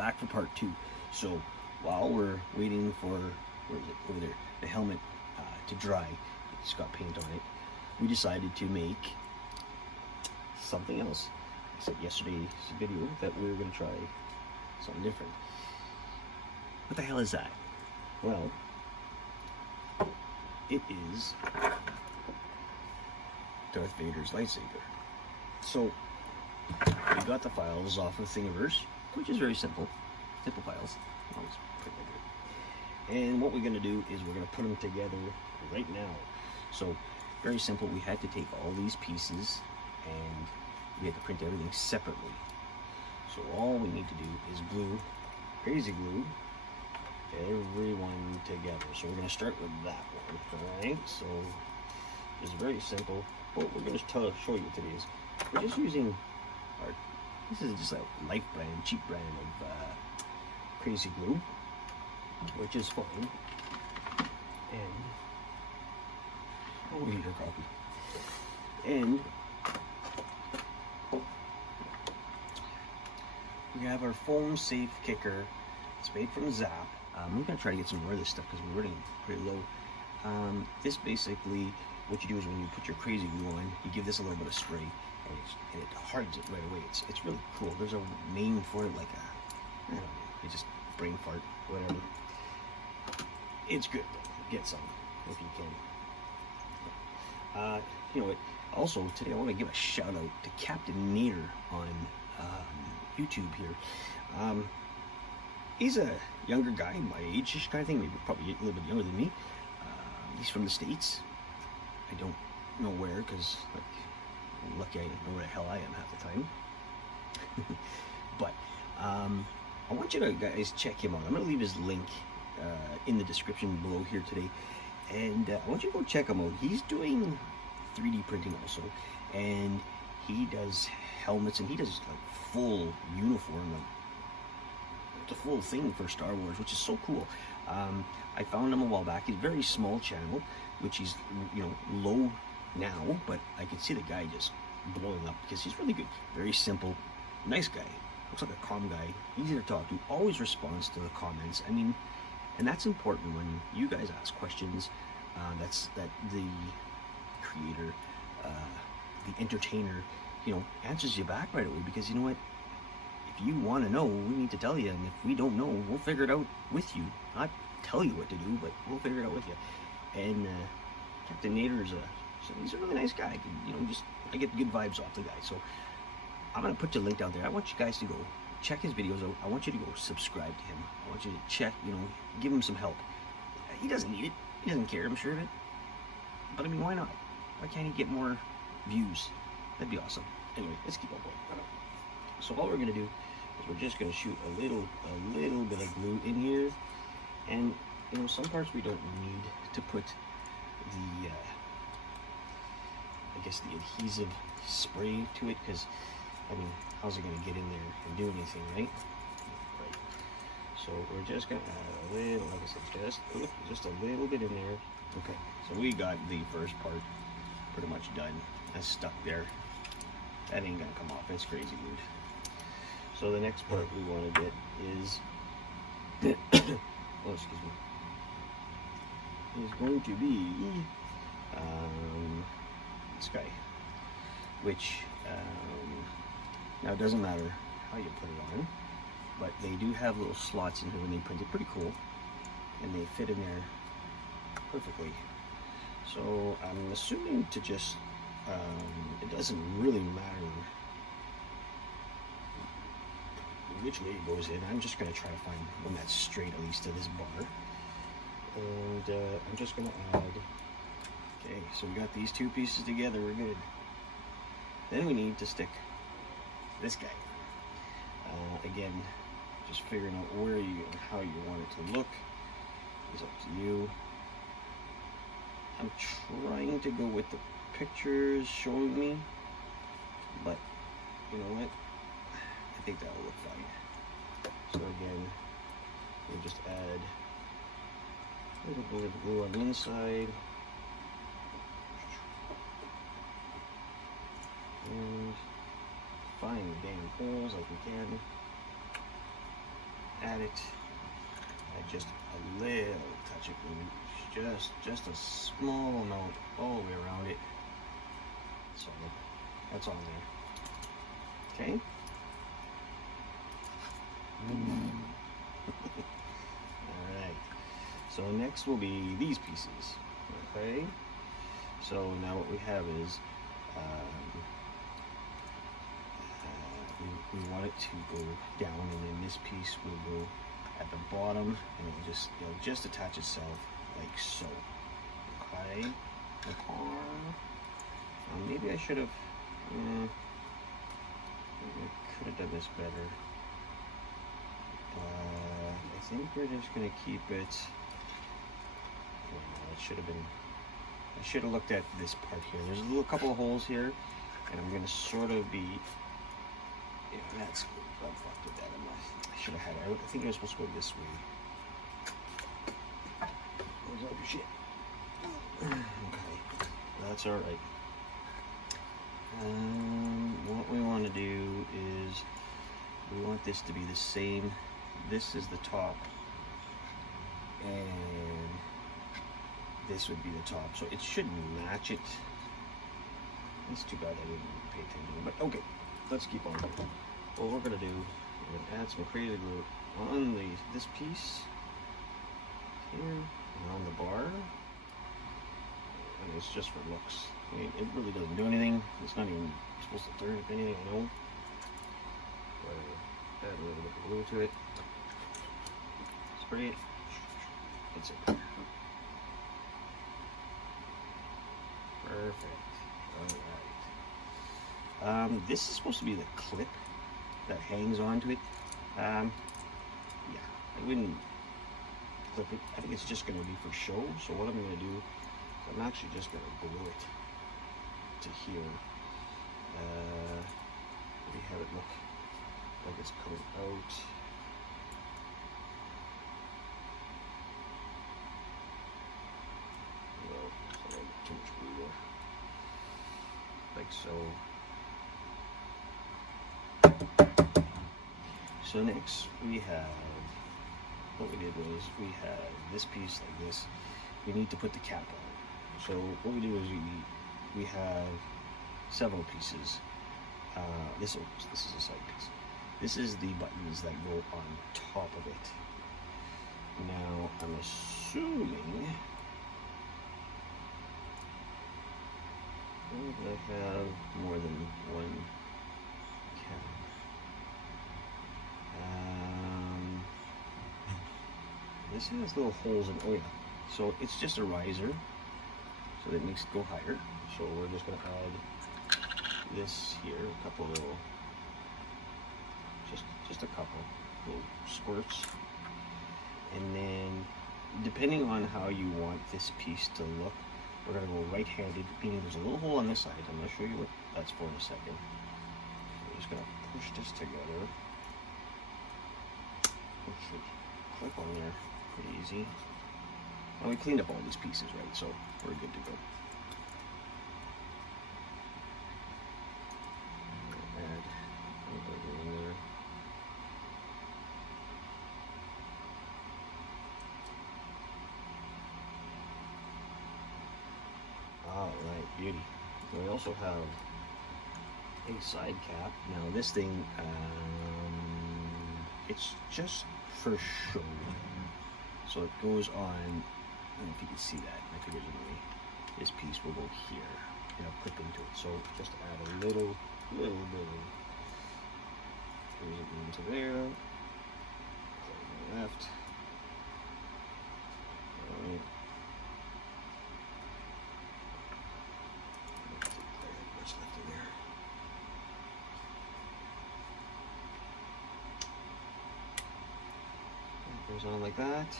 back for part 2. So while we're waiting for, where is it, over there, the helmet to dry, it's got paint on it, we decided to make something else. I said yesterday's video that we were going to try something different. What the hell is that? Well, it is Darth Vader's lightsaber. So we got the files off of Thingiverse, which is very simple. Simple files. Always pretty good. And what we're going to do is we're going to put them together right now. So very simple. We had to take all these pieces and we had to print everything separately. So all we need to do is glue, crazy glue, everyone together. So we're going to start with that one. Alright, so it's very simple. What we're going to show you today is we're just using our, this is just a light brand, cheap brand of crazy glue, which is fine. And oh, we need your copy. And we have our foam safe kicker. It's made from Zap. We're going to try to get some more of this stuff because we're running pretty low. This basically, what you do is when you put your crazy glue on, you give this a little bit of spray and it hardens it right away. It's really cool. There's a name for it, like a, I don't know, it's just brain fart, whatever. It's good though. Get some if you can. You know what? Also, today I want to give a shout out to Captain Nader on YouTube here. He's a younger guy, my age-ish kind of thing, maybe probably a little bit younger than me. He's from the States. I don't know where, because like, I'm lucky I know where the hell I am half the time. But I want you to guys check him out. I'm going to leave his link in the description below here today. And I want you to go check him out. He's doing 3D printing also. And he does helmets and he does like full uniform, like the full thing for Star Wars, which is so cool. I found him a while back. He's a very small channel, which he's, you know, low now, but I can see the guy just blowing up because he's really good. Very simple, nice guy. Looks like a calm guy, easy to talk to, always responds to the comments. I mean, and that's important when you guys ask questions. That the creator, the entertainer, you know, answers you back right away, because you know what? If you want to know, we need to tell you, and if we don't know, we'll figure it out with you. Not tell you what to do, but we'll figure it out with you. And Captain Nader's he's a really nice guy. You know, just I get good vibes off the guy. So I'm gonna put your link down there. I want you guys to go check his videos out. I want you to go subscribe to him. I want you to check, you know, give him some help. He doesn't need it. He doesn't care, I'm sure of it. But I mean, why not? Why can't he get more views? That'd be awesome. Anyway, let's keep on going. So all we're gonna do is we're just gonna shoot a little bit of glue in here, and you know, some parts we don't need to put the I guess the adhesive spray to it, because I mean, how's it gonna get in there and do anything, right? Right. So we're just gonna add a little, like I said, just a little bit in there. Okay. So we got the first part pretty much done. That's stuck there. That ain't gonna come off. It's crazy good. So the next part we want to get is oh, excuse me, is going to be this guy, which now it doesn't matter how you put it on, but they do have little slots in here when they print it. Pretty cool, and they fit in there perfectly. So I'm assuming to just it doesn't really matter which way it goes in. I'm just going to try to find one that's straight, at least to this bar. And I'm just going to add, okay, so we got these two pieces together, we're good. Then we need to stick this guy. Again, just figuring out where you and how you want it to look is up to you. I'm trying to go with the pictures showing me, but you know what? I think that will look fine. So again, we'll just add a little bit of glue on the inside. And find the damn holes like we can. add it. Add just a little touch of glue, just a small amount all the way around it. So that's on there. Okay. All right. So next will be these pieces. Okay. So now what we have is we want it to go down, and then this piece will go at the bottom, and it'll just attach itself like so. Okay. Maybe I should have. I could have done this better. I think we're just gonna keep it. It should have been. I should have looked at this part here. There's a little couple of holes here, and I'm gonna sort of be. Yeah, that's good. I'm fucked with that. I should have had it. I think I was supposed to go this way. Where's all your shit? Okay, that's all right. What we want to do is we want this to be the same. This is the top, and this would be the top, so it should match it. It's too bad I didn't pay attention, but okay, let's keep on. What we're gonna do, we're gonna add some crazy glue on this piece here and on the bar, and it's just for looks. I mean, it really doesn't do anything. It's not even supposed to turn, if anything, I know. But add a little bit of glue to it. Spray it. That's it. Perfect. Alright. This is supposed to be the clip that hangs onto it. Yeah, I wouldn't clip it. I think it's just going to be for show. So what I'm going to do is I'm actually just going to glue it to here. We have it look like it's coming out. Well, I don't have too much glue there. Like so. So next we have, what we did was we had this piece like this. We need to put the cap on. So what we do is we have several pieces. This is a side piece. This is the buttons that go on top of it. Now I'm assuming I have more than one cap. This has little holes in. Oh yeah. So it's just a riser. So that makes it go higher. So we're just going to add this here, a couple little, just a couple little squirts. And then, depending on how you want this piece to look, we're going to go right-handed, meaning there's a little hole on this side. I'm going to show you what that's for in a second. We're just going to push this together. It should clip on there pretty easy. Well, we cleaned up all these pieces, right? So we're good to go. Add a little bit in there. All right, beauty. We also have a side cap. Now this thing, it's just for show. So it goes on, I don't know if you can see that, I figured this piece will go here, and I'll clip into it. So just add a little bit of into there, left, all right. What's left in there? It goes on like that.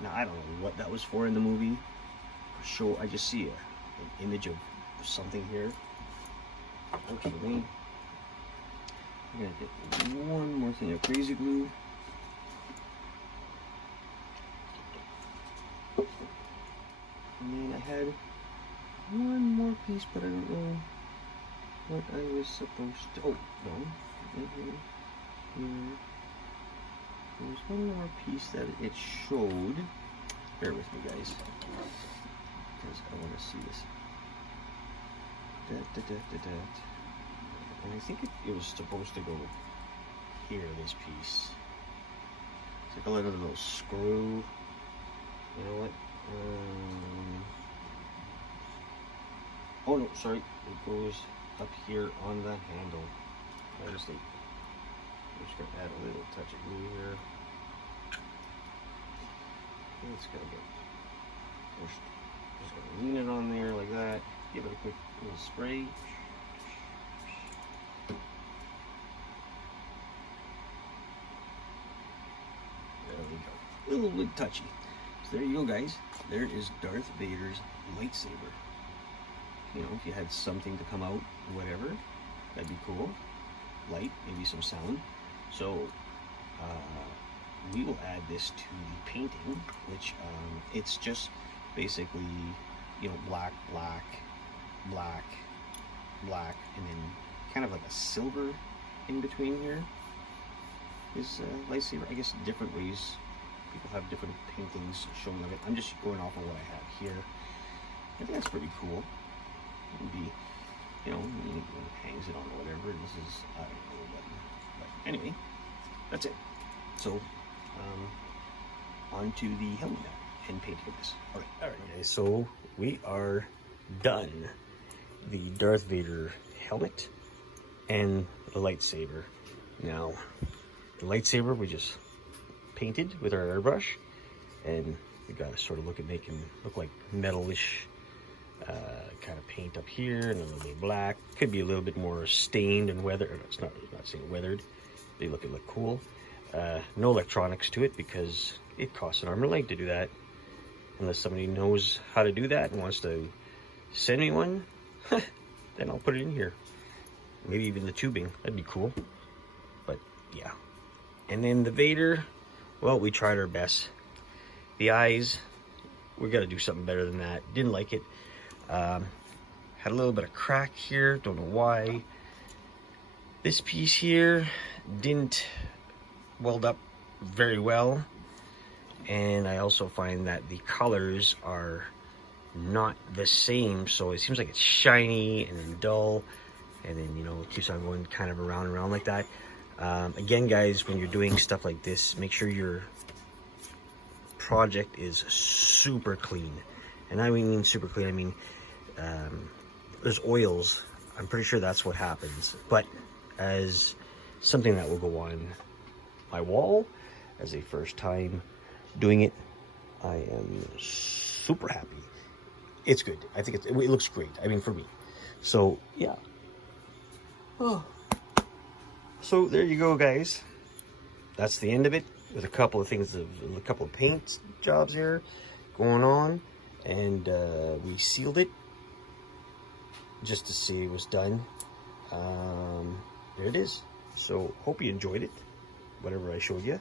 Now I don't know what that was for in the movie. Show, I just see an image of something here. Okay, I'm gonna get one more thing of crazy glue. And then I had one more piece, but I don't know what I was supposed to. Oh no. here. There's one more piece that it showed. Bear with me, guys, because I want to see this. And I think it was supposed to go here, this piece. It's like a little screw. You know what? Oh no, sorry. It goes up here on the handle. I'm just going to add a little touch of glue here. It's going to get pushed. Just going to lean it on there like that. Give it a quick little spray. There we go. A little bit touchy. So there you go, guys. There is Darth Vader's lightsaber. You know, if you had something to come out, whatever, that'd be cool. Light, maybe some sound. So we will add this to the painting, which it's just basically, you know, black, black, black, black, and then kind of like a silver in between here is lightsaber. I guess different ways people have different paintings showing of it. I'm just going off of what I have here. I think that's pretty cool. Maybe, you know, hangs it on or whatever. This is, I don't know, but anyway, that's it. So on to the helmet now and painting of this. All right, guys. So we are done. The Darth Vader helmet and the lightsaber. Now, the lightsaber we just painted with our airbrush, and we got to sort of look like metalish kind of paint up here, and a little bit of black. Could be a little bit more stained and weathered. It's not saying weathered. They look cool. No electronics to it because it costs an arm and a leg to do that. Unless somebody knows how to do that and wants to send me one, then I'll put it in here. Maybe even the tubing. That'd be cool. But yeah. And then the Vader, well, we tried our best. The eyes, we got to do something better than that. Didn't like it. Had a little bit of crack here. Don't know why. This piece here didn't weld up very well. And I also find that the colors are not the same, so it seems like it's shiny and then dull, and then, you know, it keeps on going kind of around and around like that. Again, guys, when you're doing stuff like this, make sure your project is super clean. And I mean super clean, I mean there's oils. I'm pretty sure that's what happens. But as something that will go on my wall as a first time doing it, I am super happy. It's good. I think it looks great. I mean, for me. So yeah. Oh. So there you go, guys. That's the end of it. With a couple of things, a couple of paint jobs here going on, and we sealed it just to see it was done. There it is. So hope you enjoyed it, whatever I showed you,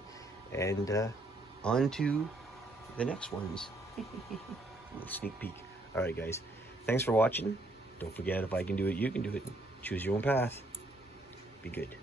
and on to the next ones. Little sneak peek. All right, guys. Thanks for watching. Don't forget, if I can do it, you can do it. Choose your own path. Be good.